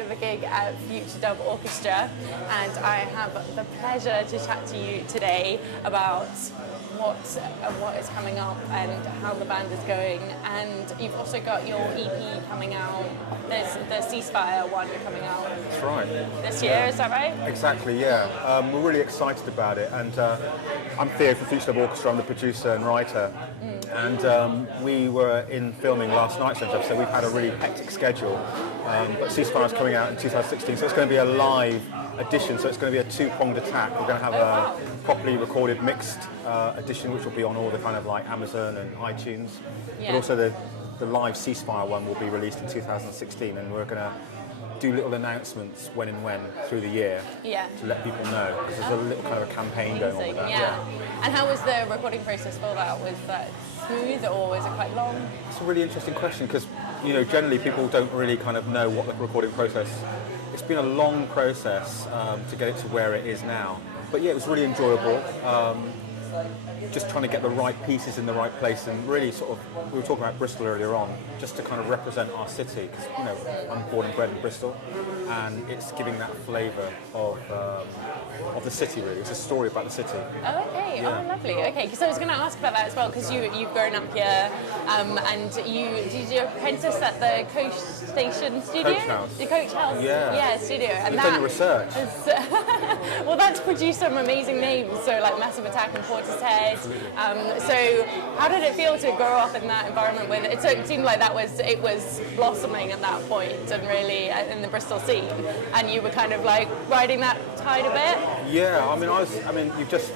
ahead of the gig at Future Dub Orchestra, and I have the pleasure to chat to you today about what is coming up and how the band is going. And you've also got your EP coming out. There's the Ceasefire one coming out. That's right. This year, is that right? Exactly, yeah. We're really excited about it, and I'm Theo from Future Dub Orchestra. I'm the producer and writer. And we were in filming last night, so we've had a really hectic schedule. But Ceasefire is coming out in 2016, so it's going to be a live edition, so it's going to be a two-pronged attack. We're going to have a properly recorded mixed edition, which will be on all the kind of like Amazon and iTunes. But also the live Ceasefire one will be released in 2016, and we're going to do little announcements when through the year to let people know, because there's a little kind of a campaign going on with that. And how was the recording process for that? Was that smooth or was it quite long? It's a really interesting question, because generally people don't really kind of know what the recording process. It's been a long process to get it to where it is now, but yeah, it was really enjoyable. Just trying to get the right pieces in the right place, and really sort of, we were talking about Bristol earlier on, just to kind of represent our city, because I'm born and bred in Bristol, and it's giving that flavour of the city, really. It's a story about the city. Oh, okay. Oh, lovely. Okay, because I was going to ask about that as well, because you've grown up here, and did you apprentice at the Coach Station studio? Coach House. The Coach House. Yeah, studio. And you've done your research. Well, that's produced some amazing names, so like Massive Attack and Portishead. So how did it feel to grow up in that environment with it? It seemed like it was blossoming at that point, and really in the Bristol scene, and you were kind of like riding that tide a bit. Yeah, I mean, you've just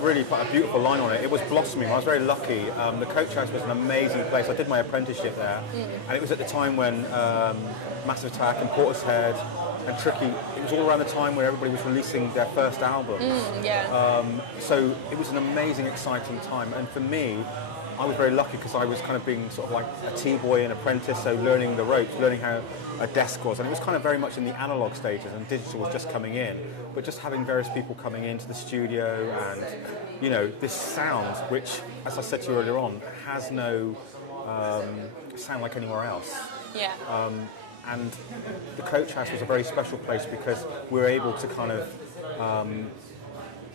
really put a beautiful line on it. It was blossoming. I was very lucky. The Coach House was an amazing place. I did my apprenticeship there, and it was at the time when Massive Attack and Portishead and Tricky, it was all around the time where everybody was releasing their first album. So it was an amazing, exciting time. And for me, I was very lucky because I was kind of being sort of like a T-boy and apprentice, so learning the ropes, learning how a desk was. And it was kind of very much in the analog stages, and digital was just coming in. But just having various people coming into the studio and, this sound, which, as I said to you earlier on, has no sound like anywhere else. And the Coach House was a very special place because we were able to kind of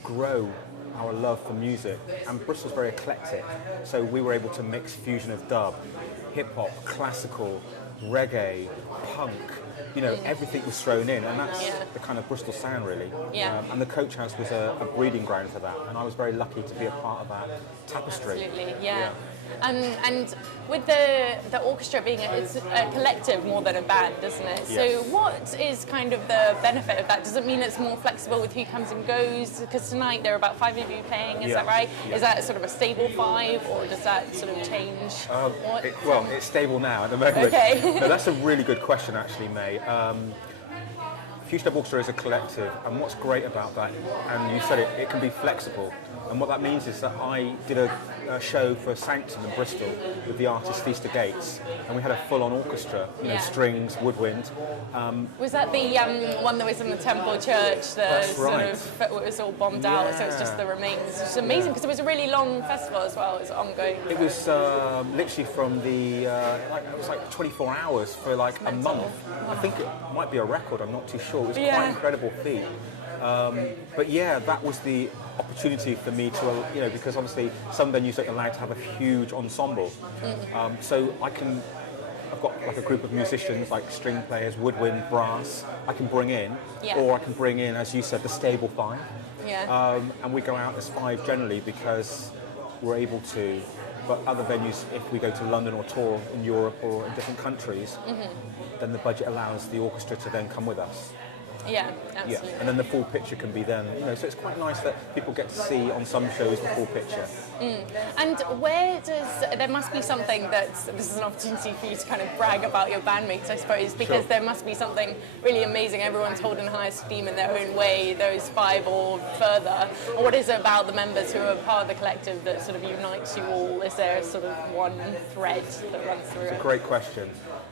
grow our love for music, and Bristol's very eclectic, so we were able to mix fusion of dub, hip-hop, classical, reggae, punk, everything was thrown in, and that's the kind of Bristol sound, really. And the Coach House was a breeding ground for that, and I was very lucky to be a part of that tapestry. Absolutely, and with the orchestra being it's a collective more than a band, doesn't it? So what is kind of the benefit of that? Does it mean it's more flexible with who comes and goes? Because tonight there are about 5 of you playing, is that right? Is that sort of a stable 5, or does that sort of change? It's stable now at the moment. Okay. No, that's a really good question, actually, May. Future Dub Orchestra is a collective, and what's great about that, and you said it can be flexible. And what that means is that I did a show for Sanctum in Bristol with the artist Feaster Gates, and we had a full-on orchestra, strings, woodwind. Was that the one that was in the Temple Church? That's right. It was all bombed out, so it's just the remains. It's amazing because it was a really long festival as well. It was ongoing. It was literally from the it was like 24 hours for like a month. I think it might be a record. I'm not too sure. It was quite an incredible feat. But yeah, that was the opportunity for me to, because obviously some venues don't allow to have a huge ensemble. So I've got like a group of musicians, like string players, woodwind, brass, I can bring in, or I can bring in, as you said, the stable 5. And we go out as 5 generally because we're able to. But other venues, if we go to London or tour in Europe or in different countries, then the budget allows the orchestra to then come with us. Yeah, absolutely. And then the full picture can be then, so it's quite nice that people get to see on some shows the full picture. And there must be something this is an opportunity for you to kind of brag about your bandmates, I suppose, because there must be something really amazing. Everyone's held in high esteem in their own way, those 5 or further. What is it about the members who are part of the collective that sort of unites you all? Is there sort of one thread that runs through it? It's a great question.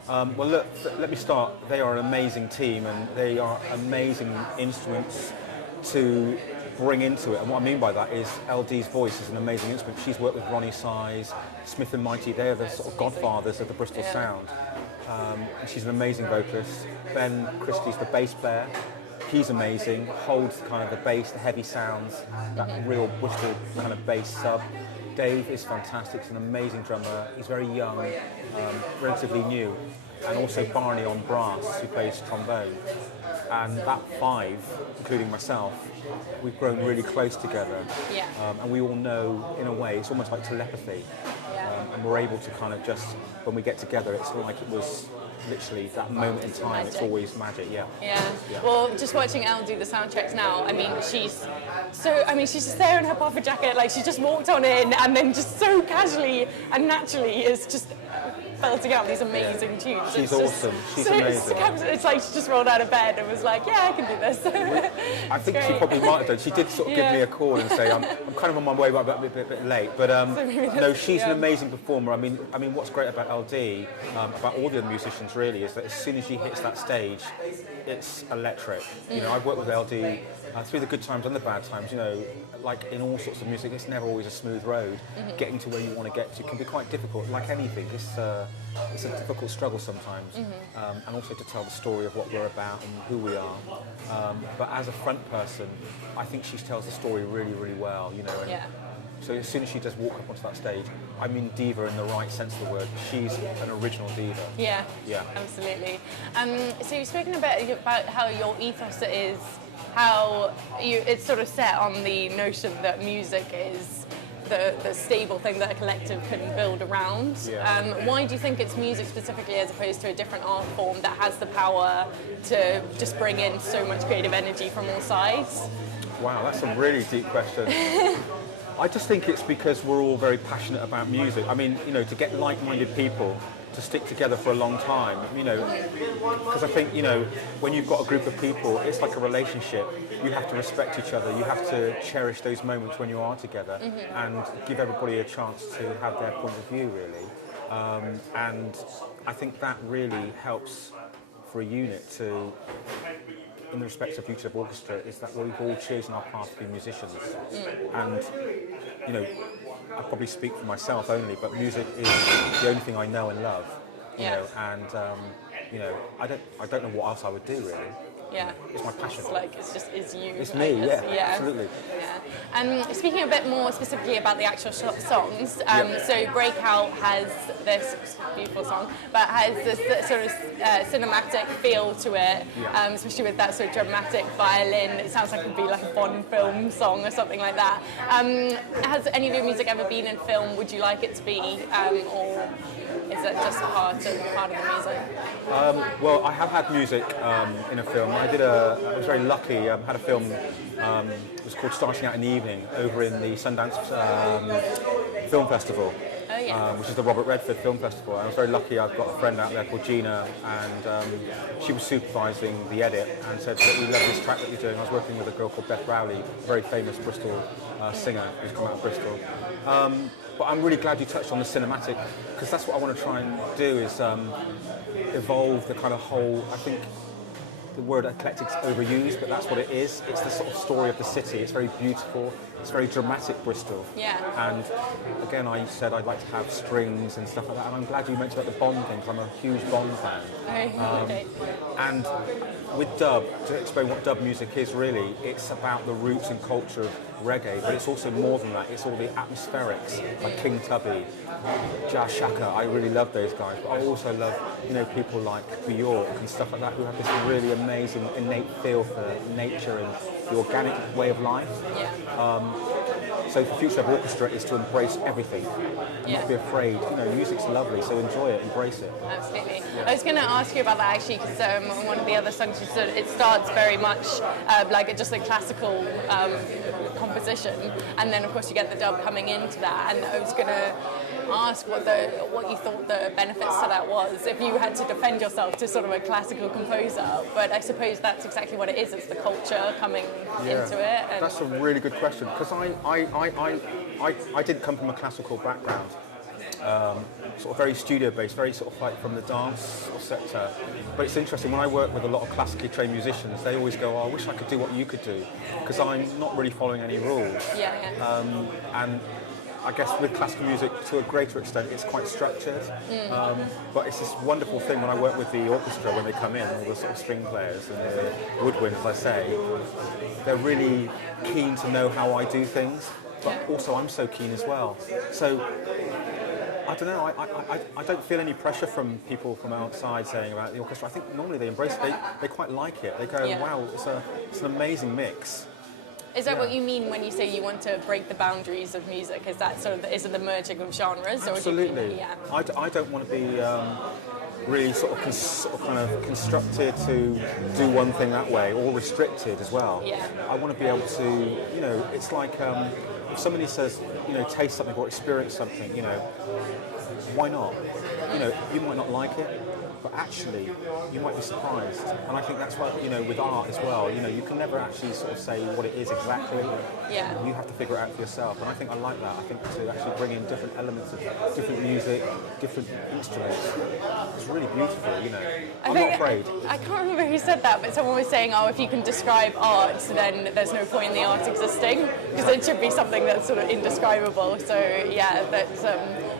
Well, look, let me start. They are an amazing team, and they are amazing instruments to bring into it. And what I mean by that is Elle Dee's voice is an amazing instrument. She's worked with Ronnie Size, Smith and Mighty. They are the sort of godfathers of the Bristol sound. and she's an amazing vocalist. Ben Christie's the bass player. He's amazing, holds kind of the bass, the heavy sounds, that real Bristol kind of bass sub. Dave is fantastic, he's an amazing drummer. He's very young, relatively new. And also Barney on brass, who plays trombone. And that 5, including myself, we've grown really close together. Yeah. And we all know, in a way, it's almost like telepathy. And we're able to kind of just, when we get together, it's like it was literally that moment in time. Magic. It's always magic, yeah. Well, just watching Elle do the sound checks now, I mean, she's just there in her puffer jacket, like she just walked on in and then just so casually and naturally is just belting out these amazing tunes. She's awesome. She's amazing. It's like she just rolled out of bed and was like, yeah, I can do this. I think she probably might have done. She did sort of give me a call and say, I'm kind of on my way, but I'm a bit late. But no, she's an amazing performer. I mean, what's great about Elle Dee, about all the other musicians really, is that as soon as she hits that stage, it's electric. You know, I've worked with Elle Dee through the good times and the bad times. You know, like in all sorts of music, it's never always a smooth road. Getting to where you want to get to can be quite difficult. Like anything, it's a difficult struggle sometimes, and also to tell the story of what we're about and who we are. But as a front person, I think she tells the story really, really well. You know. And so as soon as she does walk up onto that stage, I mean diva in the right sense of the word. She's an original diva. Yeah, absolutely. So you've spoken a bit about how your ethos is, how it's sort of set on the notion that music is the stable thing that a collective can build around. Why do you think it's music specifically as opposed to a different art form that has the power to just bring in so much creative energy from all sides? Wow, that's a really deep question. I just think it's because we're all very passionate about music. I mean, you know, to get like-minded people to stick together for a long time, you know, because I think, you know, when you've got a group of people, it's like a relationship. You have to respect each other. You have to cherish those moments when you are together and give everybody a chance to have their point of view, really. And I think that really helps for a unit to, in the respect of Future of Orchestra, is that we've all chosen our path to be musicians. And, you know, I probably speak for myself only, but music is the only thing I know and love. You know, and you know, I don't know what else I would do really. It's my passion. It's you. It's me, absolutely. Speaking a bit more specifically about the actual songs, so Breakout has this beautiful song, but has this sort of cinematic feel to it, especially with that sort of dramatic violin. It sounds like it would be like a Bond film song or something like that. Has any of your music ever been in film? Would you like it to be, or is it just part of the music? Well, I have had music in a film. I was very lucky. Had a film. It was called Starting Out in the Evening over in the Sundance Film Festival. Which is the Robert Redford Film Festival. I was very lucky. I've got a friend out there called Gina, and she was supervising the edit and said that we love this track that you're doing. I was working with a girl called Beth Rowley, a very famous Bristol singer who's come out of Bristol. But I'm really glad you touched on the cinematic, because that's what I want to try and do, is evolve the kind of whole, I think the word eclectic's overused, but that's what it is. It's the sort of story of the city. It's very beautiful. It's very dramatic, Bristol. And again, I said I'd like to have strings and stuff like that, and I'm glad you mentioned about the Bond thing, because I'm a huge Bond fan. And with dub, to explain what dub music is really, it's about the roots and culture of reggae, but it's also more than that. It's all the atmospherics, like King Tubby, Jazz Shaka. I really love those guys, but I also love, you know, people like Bjork and stuff like that, who have this really amazing innate feel for nature and the organic way of life. So for Future of Orchestra is to embrace everything, not be afraid. You know, music's lovely, so enjoy it, embrace it. Absolutely. I was going to ask you about that actually, because on one of the other songs you said it starts very much like just a classical composition, and then of course you get the dub coming into that. And I was going to ask what you thought the benefits to that was, if you had to defend yourself to sort of a classical composer. But I suppose that's exactly what it is. It's the culture coming into it. And that's a really good question, because I didn't come from a classical background. Sort of very studio-based, very sort of like from the dance sector. But it's interesting, when I work with a lot of classically trained musicians, they always go, oh, I wish I could do what you could do, because I'm not really following any rules. And I guess with classical music, to a greater extent, it's quite structured. But it's this wonderful thing when I work with the orchestra, when they come in, all the sort of string players and the woodwinds, as I say, they're really keen to know how I do things, but also I'm so keen as well. So, I don't know, I don't feel any pressure from people from outside saying about the orchestra. I think normally they embrace it, they quite like it. They go, wow, it's an amazing mix. Is that what you mean when you say you want to break the boundaries of music? Is that sort of is it the merging of genres? Absolutely. Or do you mean, I don't want to be really sort of kind of constructed to do one thing that way, or restricted as well. Yeah. I want to be able to, you know, it's like if somebody says, you know, taste something or experience something, you know, why not? You know, you might not like it, but actually you might be surprised. And I think that's what, you know, with art as well, you know, you can never actually sort of say what it is exactly. Yeah. You have to figure it out for yourself. And I think I like that. I think to actually bring in different elements of different music, different instruments, it's really beautiful, you know. I'm not afraid. I can't remember who said that, but someone was saying, oh, if you can describe art, then there's no point in the art existing, because it should be something that's sort of indescribable. So yeah, that's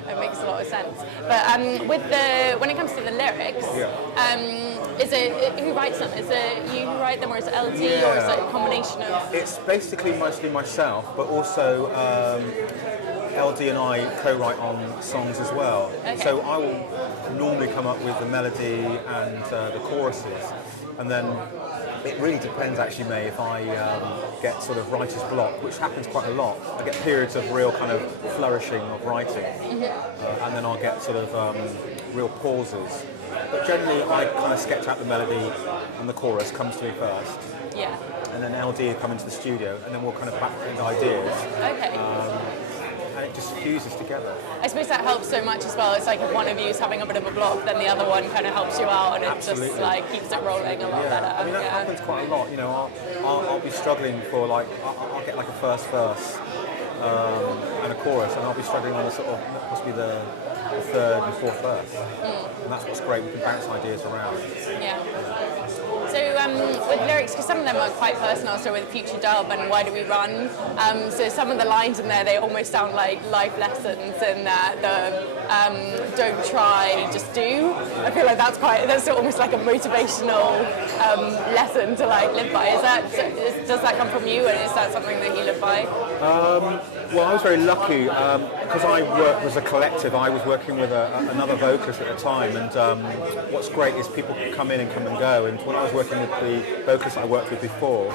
it makes a lot of sense. But when it comes to the lyrics, is it who writes them? Is it you who write them, or is it Elle Dee, or is it a combination of? It's basically mostly myself, but also Elle Dee and I co-write on songs as well. Okay. So I will normally come up with the melody and the choruses, and then it really depends actually, May, if I get sort of writer's block, which happens quite a lot. I get periods of real kind of flourishing of writing, and then I'll get sort of real pauses. But generally I kind of sketch out the melody and the chorus comes to me first. Yeah. And then Elle Dee will come into the studio, and then we'll kind of back into ideas. Okay. And it just fuses together. I suppose that helps so much as well. It's like if one of you is having a bit of a block, then the other one kind of helps you out, and it just like keeps it rolling a lot better. I mean, that happens quite a lot. You know, I'll be struggling for like, I'll get like a first verse and a chorus, and I'll be struggling on the sort of possibly the third and fourth verse. And that's what's great. We can bounce ideas around. Yeah. So with lyrics, because some of them are quite personal, so with Future Dub and Why Do We Run, so some of the lines in there, they almost sound like life lessons, and don't try, just do. I feel like that's almost like a motivational lesson to like live by. Does that come from you, and is that something that you live by? Well, I was very lucky because I worked as a collective. I was working with another vocalist at the time, and what's great is people come in and come and go. And when I was working with the vocalist I worked with before,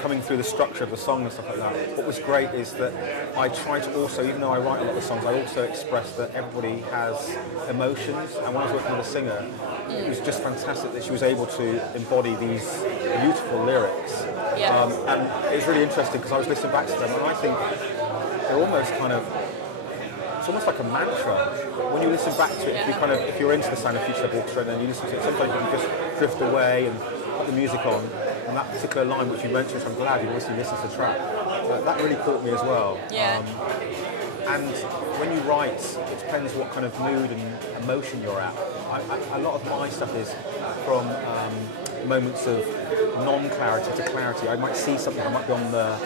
coming through the structure of the song and stuff like that, what was great is that I try to also, even though I write a lot of songs, I also express that everybody has emotions. And when I was working with a singer, it was just fantastic that she was able to embody these beautiful lyrics. Yeah. And it was really interesting because I was listening back to them, and I think they're almost kind of, it's almost like a mantra. When you listen back to it, if you're into the sound of Future Dub Orchestra, and then you listen to it, sometimes you can just drift away and put the music on. And that particular line which you mentioned, which I'm glad you obviously listened to the track, that really caught me as well. Yeah. And when you write, it depends what kind of mood and emotion you're at. A lot of my stuff is from moments of non-clarity to clarity. I might see something, I might be on the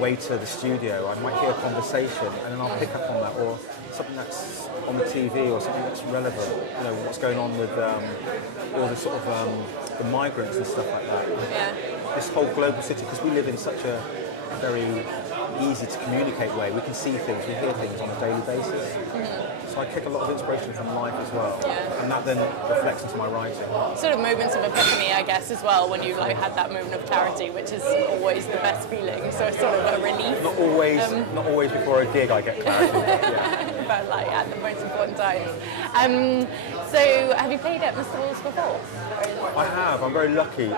way to the studio, I might hear a conversation, and then I'll pick up on that, or something that's on the TV, or something that's relevant, you know, what's going on with all the sort of the migrants and stuff like that. Yeah. This whole global city, because we live in such a very easy to communicate way, we can see things, we hear things on a daily basis. So I take a lot of inspiration from life as well, and that then reflects into my writing. Sort of moments of epiphany, I guess, as well, when you like had that moment of clarity, which is always the best feeling. So it's sort of a relief. Not always before a gig I get clarity. But like at the most important times. So have you played at festivals before? I have. I'm very lucky.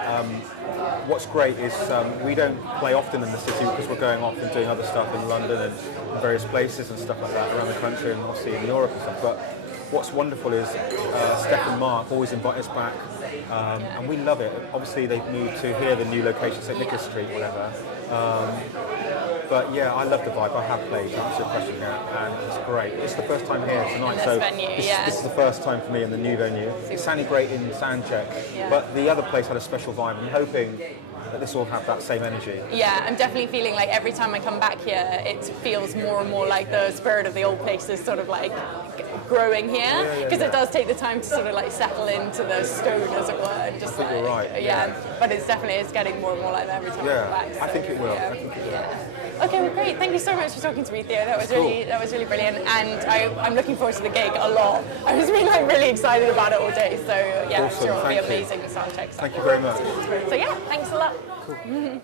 What's great is we don't play often in the city because we're going off and doing other stuff in London and various places and stuff like that around the country, and obviously in Europe and stuff. But what's wonderful is Steph and Mark always invite us back, and we love it. Obviously they've moved to here, the new location, St Nicholas Street, whatever. But yeah, I love the vibe. I have played, to answer your question here, and it's great. It's the first time here tonight, this so venue, this is the first time for me in the new venue. It sounded great in sound check, but the other place had a special vibe. I'm hoping that this will have that same energy. Yeah, I'm definitely feeling like every time I come back here, it feels more and more like the spirit of the old place is sort of like growing here, because it does take the time to sort of like settle into the stone, as it were, and just like, you're right. But it's getting more and more like that every time I come back. So, I think it will. I think it will. Okay, well, great. Thank you so much for talking to me, Theo. That was really brilliant, and I'm looking forward to the gig a lot. I was really excited about it all day. So yeah, Awesome. I'm sure it'll be Thank you. amazing sound check. Thank you very much. So yeah, thanks a lot. Cool.